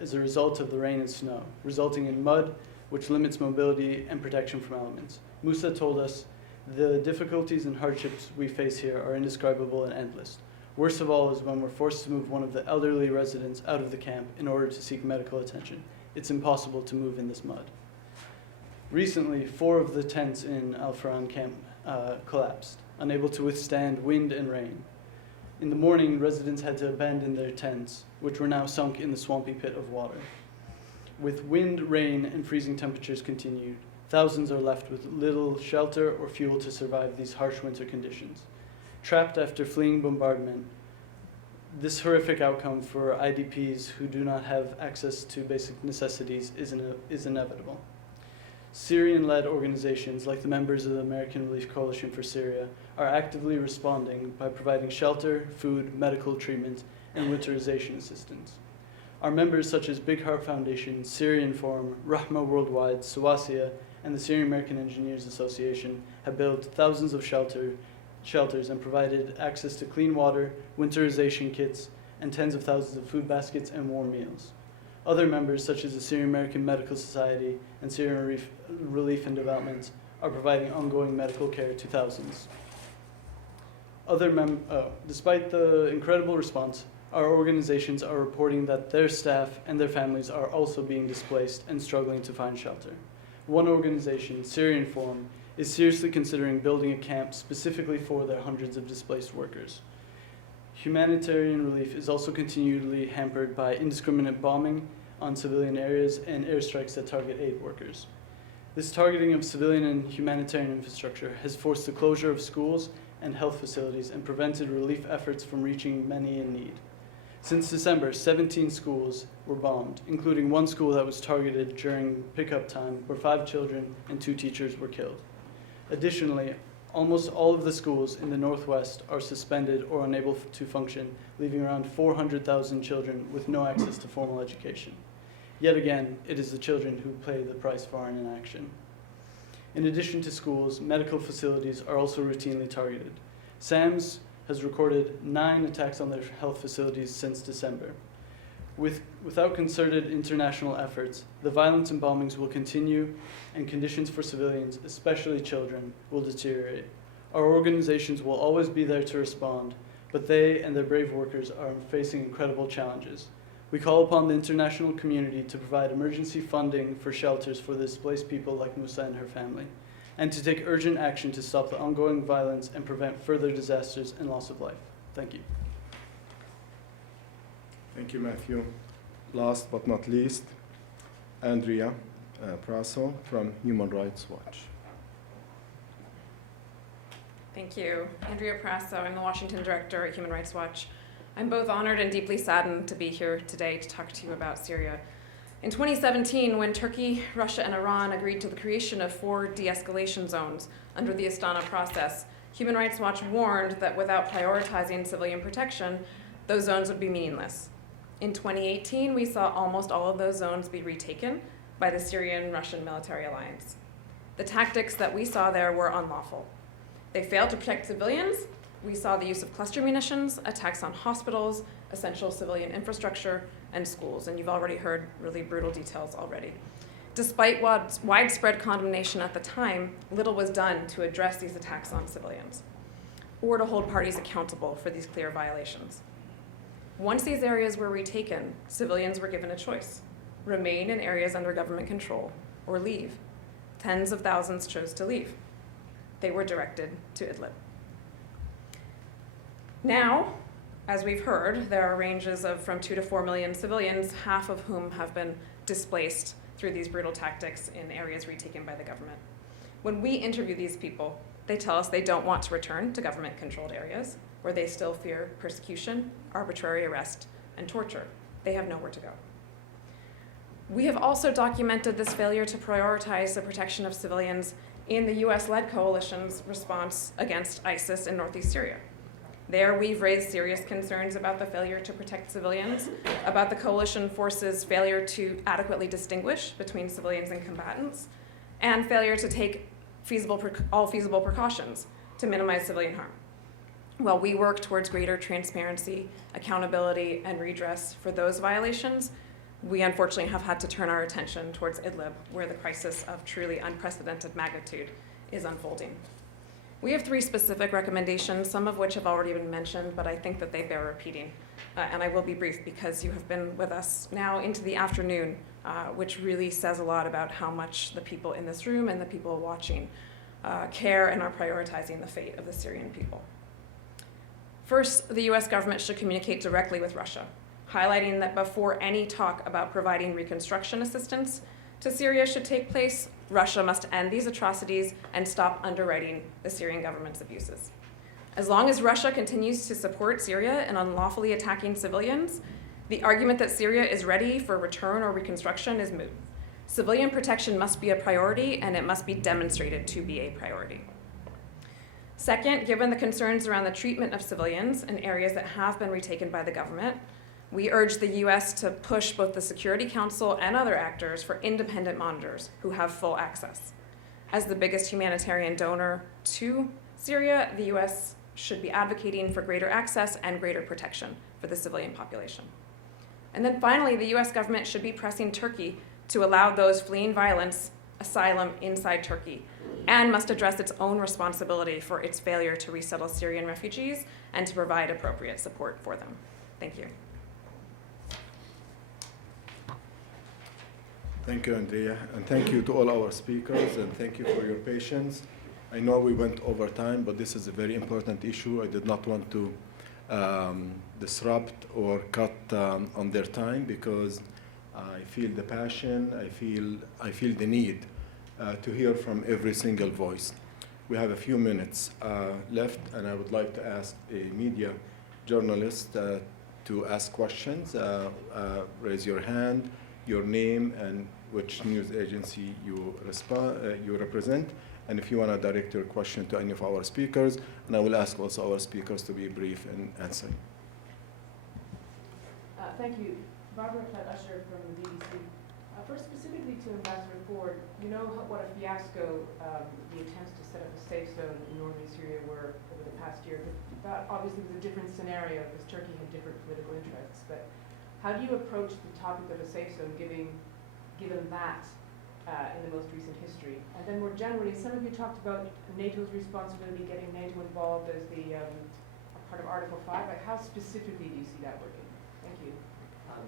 as a result of the rain and snow, resulting in mud, which limits mobility and protection from elements. Musa told us, "The difficulties and hardships we face here are indescribable and endless. Worst of all is when we're forced to move one of the elderly residents out of the camp in order to seek medical attention. It's impossible to move in this mud." Recently, 4 of the tents in Al-Furan camp collapsed, unable to withstand wind and rain. In the morning, residents had to abandon their tents, which were now sunk in the swampy pit of water. With wind, rain, and freezing temperatures continued, thousands are left with little shelter or fuel to survive these harsh winter conditions. Trapped after fleeing bombardment, this horrific outcome for IDPs who do not have access to basic necessities is inevitable. Syrian-led organizations like the members of the American Relief Coalition for Syria are actively responding by providing shelter, food, medical treatment, and winterization assistance. Our members such as Big Heart Foundation, Syrian Forum, Rahma Worldwide, Sawasia, and the Syrian American Engineers Association have built thousands of shelters and provided access to clean water, winterization kits, and tens of thousands of food baskets and warm meals. Other members, such as the Syrian American Medical Society and Syrian Relief and Development, are providing ongoing medical care to thousands. Despite the incredible response, our organizations are reporting that their staff and their families are also being displaced and struggling to find shelter. One organization, Syrian Forum, is seriously considering building a camp specifically for their hundreds of displaced workers. Humanitarian relief is also continually hampered by indiscriminate bombing on civilian areas and airstrikes that target aid workers. This targeting of civilian and humanitarian infrastructure has forced the closure of schools and health facilities and prevented relief efforts from reaching many in need. Since December, 17 schools were bombed, including one school that was targeted during pickup time where 5 children and 2 teachers were killed. Additionally, almost all of the schools in the Northwest are suspended or unable to function, leaving around 400,000 children with no access to formal education. Yet again, it is the children who pay the price for our inaction. In addition to schools, medical facilities are also routinely targeted. SAMS has recorded 9 attacks on their health facilities since December. Without concerted international efforts, the violence and bombings will continue and conditions for civilians, especially children, will deteriorate. Our organizations will always be there to respond, but they and their brave workers are facing incredible challenges. We call upon the international community to provide emergency funding for shelters for the displaced people like Musa and her family, and to take urgent action to stop the ongoing violence and prevent further disasters and loss of life. Thank you. Thank you, Matthew. Last but not least, Andrea Praso from Human Rights Watch. Thank you. Andrea Praso. I'm the Washington director at Human Rights Watch. I'm both honored and deeply saddened to be here today to talk to you about Syria. In 2017, when Turkey, Russia, and Iran agreed to the creation of 4 de-escalation zones under the Astana process, Human Rights Watch warned that without prioritizing civilian protection, those zones would be meaningless. In 2018, we saw almost all of those zones be retaken by the Syrian-Russian military alliance. The tactics that we saw there were unlawful. They failed to protect civilians. We saw the use of cluster munitions, attacks on hospitals, essential civilian infrastructure, and schools, and you've already heard really brutal details already. Despite widespread condemnation at the time, little was done to address these attacks on civilians or to hold parties accountable for these clear violations. Once these areas were retaken, civilians were given a choice: remain in areas under government control or leave. Tens of thousands chose to leave. They were directed to Idlib. Now, as we've heard, there are ranges of from 2 to 4 million civilians, half of whom have been displaced through these brutal tactics in areas retaken by the government. When we interview these people, they tell us they don't want to return to government-controlled areas where they still fear persecution, arbitrary arrest, and torture. They have nowhere to go. We have also documented this failure to prioritize the protection of civilians in the US-led coalition's response against ISIS in northeast Syria. There, we've raised serious concerns about the failure to protect civilians, about the coalition forces' failure to adequately distinguish between civilians and combatants, and failure to take all feasible precautions to minimize civilian harm. While we work towards greater transparency, accountability, and redress for those violations, we unfortunately have had to turn our attention towards Idlib, where the crisis of truly unprecedented magnitude is unfolding. We have 3 specific recommendations, some of which have already been mentioned, but I think that they bear repeating. And I will be brief because you have been with us now into the afternoon, which really says a lot about how much the people in this room and the people watching care and are prioritizing the fate of the Syrian people. First, the US government should communicate directly with Russia, highlighting that before any talk about providing reconstruction assistance to Syria should take place, Russia must end these atrocities and stop underwriting the Syrian government's abuses. As long as Russia continues to support Syria in unlawfully attacking civilians, the argument that Syria is ready for return or reconstruction is moot. Civilian protection must be a priority, and it must be demonstrated to be a priority. Second, given the concerns around the treatment of civilians in areas that have been retaken by the government, we urge the US to push both the Security Council and other actors for independent monitors who have full access. As the biggest humanitarian donor to Syria, the US should be advocating for greater access and greater protection for the civilian population. And then finally, the US government should be pressing Turkey to allow those fleeing violence asylum inside Turkey, and must address its own responsibility for its failure to resettle Syrian refugees and to provide appropriate support for them. Thank you. Thank you, Andrea, and thank you to all our speakers, and thank you for your patience. I know we went over time, but this is a very important issue. I did not want to disrupt or cut on their time, because I feel the passion, I feel the need to hear from every single voice. We have a few minutes left, and I would like to ask a media journalist to ask questions. Raise your hand, your name, and which news agency you represent. And if you want to direct your question to any of our speakers, and I will ask also our speakers to be brief in answering. Thank you. Barbara Usher from the BBC. First, specifically to Ambassador Ford, you know what a fiasco the attempts to set up a safe zone in northern Syria were over the past year. But that obviously was a different scenario because Turkey had different political interests. But how do you approach the topic of a safe zone given that in the most recent history? And then more generally, some of you talked about NATO's responsibility, getting NATO involved as the part of Article 5. Like, how specifically do you see that working? Thank you.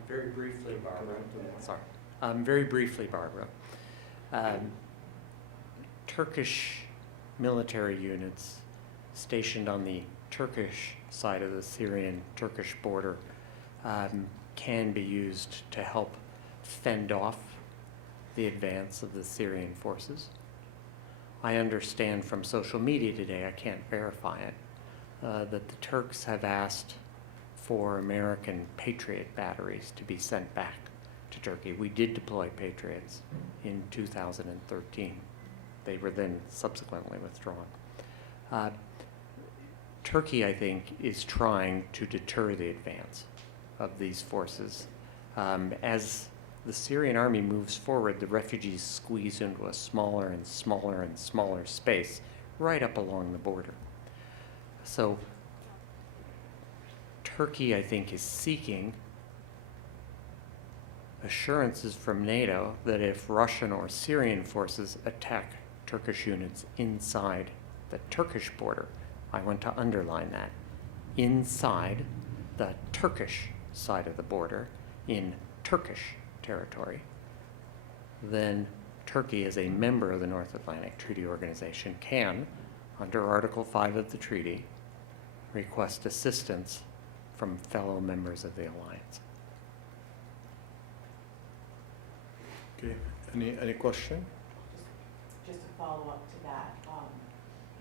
Very briefly, Barbara. Sorry. Very briefly, Barbara. Turkish military units stationed on the Turkish side of the Syrian-Turkish border can be used to help fend off the advance of the Syrian forces. I understand from social media today, I can't verify it, that the Turks have asked for American Patriot batteries to be sent back to Turkey. We did deploy Patriots in 2013. They were then subsequently withdrawn. Turkey, I think, is trying to deter the advance of these forces. As the Syrian army moves forward, the refugees squeeze into a smaller and smaller and smaller space right up along the border. So Turkey, I think, is seeking assurances from NATO that if Russian or Syrian forces attack Turkish units inside the Turkish border, I want to underline that, inside the Turkish side of the border, in Turkish territory, then Turkey, as a member of the North Atlantic Treaty Organization, can, under Article 5 of the treaty, request assistance from fellow members of the alliance. Okay. Any question? Just to follow up to that.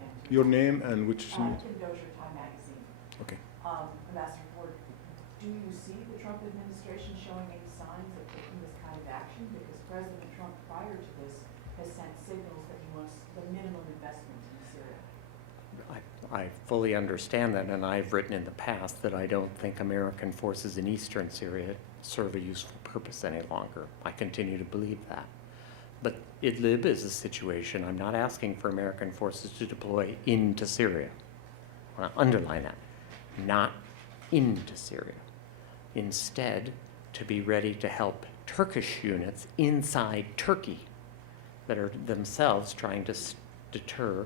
And to Your name and which? Kim Dozier, Time Magazine. Okay. Ambassador Ford, do you see the Trump administration showing any signs of taking this kind of action? Because President Trump, prior to this, has sent signals that he wants the minimum investment in Syria. I fully understand that, and I've written in the past that I don't think American forces in eastern Syria serve a useful purpose any longer. I continue to believe that. But Idlib is a situation, I'm not asking for American forces to deploy into Syria. I want to underline that. Not into Syria. Instead, to be ready to help Turkish units inside Turkey that are themselves trying to deter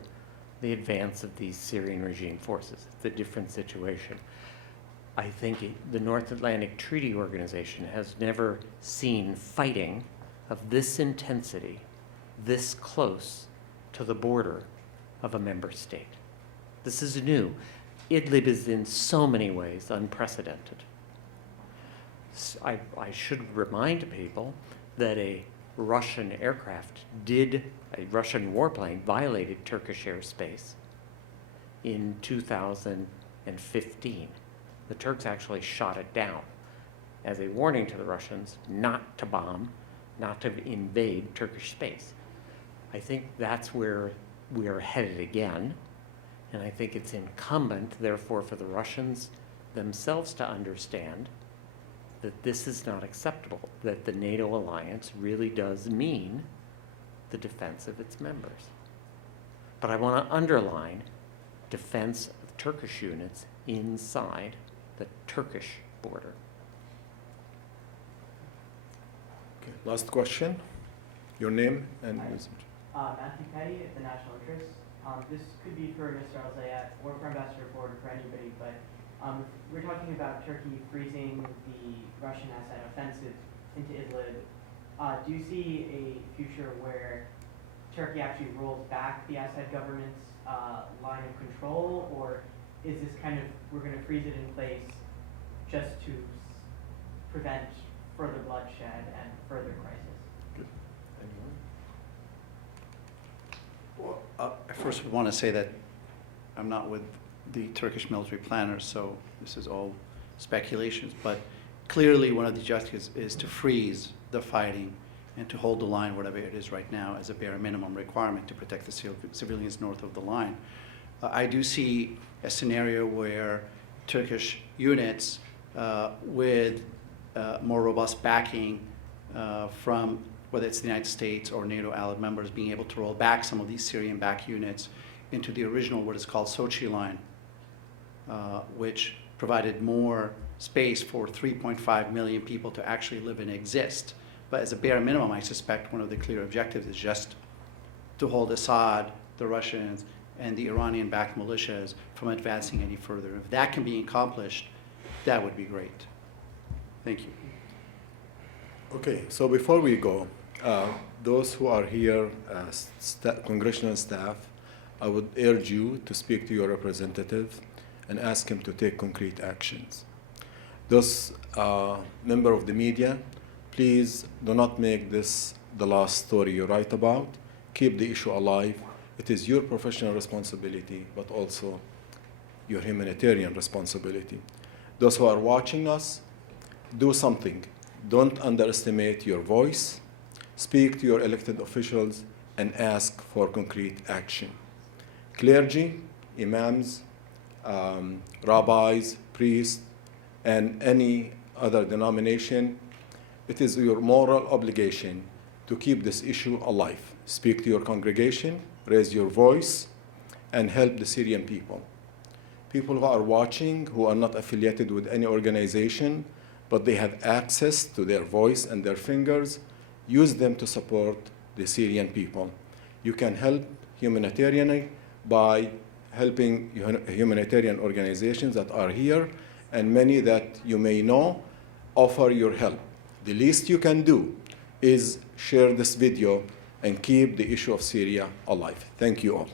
the advance of these Syrian regime forces. It's a different situation. I think the North Atlantic Treaty Organization has never seen fighting of this intensity, this close to the border of a member state. This is new. Idlib is in so many ways unprecedented. I should remind people that a Russian Russian warplane violated Turkish airspace in 2015. The Turks actually shot it down as a warning to the Russians not to bomb, not to invade Turkish space. I think that's where we are headed again, and I think it's incumbent, therefore, for the Russians themselves to understand that this is not acceptable, that the NATO alliance really does mean the defense of its members. But I want to underline defense of Turkish units inside the Turkish border. Okay. Last question. Your name and message. Matthew Petty at the National Interest. This could be for Mr. Al-Zayat or for Ambassador Ford or for anybody, but we're talking about Turkey freezing the Russian Assad offensive into Idlib. Do you see a future where Turkey actually rolls back the Assad government's line of control, or is this kind of, we're going to freeze it in place just to prevent further bloodshed and further crisis? Good. Anyone? Well, I first would want to say that I'm not with the Turkish military planners, so this is all speculations. But clearly, one of the objectives is to freeze the fighting and to hold the line, whatever it is right now, as a bare minimum requirement to protect the civilians north of the line. I do see a scenario where Turkish units with more robust backing from whether it's the United States or NATO allied members being able to roll back some of these Syrian-backed units into the original, what is called Sochi line, which provided more space for 3.5 million people to actually live and exist. But as a bare minimum, I suspect one of the clear objectives is just to hold Assad, the Russians, and the Iranian-backed militias from advancing any further. If that can be accomplished, that would be great. Thank you. Okay, so before we go, those who are here, congressional staff, I would urge you to speak to your representative and ask him to take concrete actions. Those member of the media, please do not make this the last story you write about. Keep the issue alive. It is your professional responsibility, but also your humanitarian responsibility. Those who are watching us, do something. Don't underestimate your voice. Speak to your elected officials and ask for concrete action. Clergy, imams, rabbis, priests, and any other denomination, it is your moral obligation to keep this issue alive. Speak to your congregation, raise your voice, and help the Syrian people. People who are watching, who are not affiliated with any organization, but they have access to their voice and their fingers, use them to support the Syrian people. You can help humanitarianly by helping humanitarian organizations that are here, and many that you may know offer your help. The least you can do is share this video and keep the issue of Syria alive. Thank you all.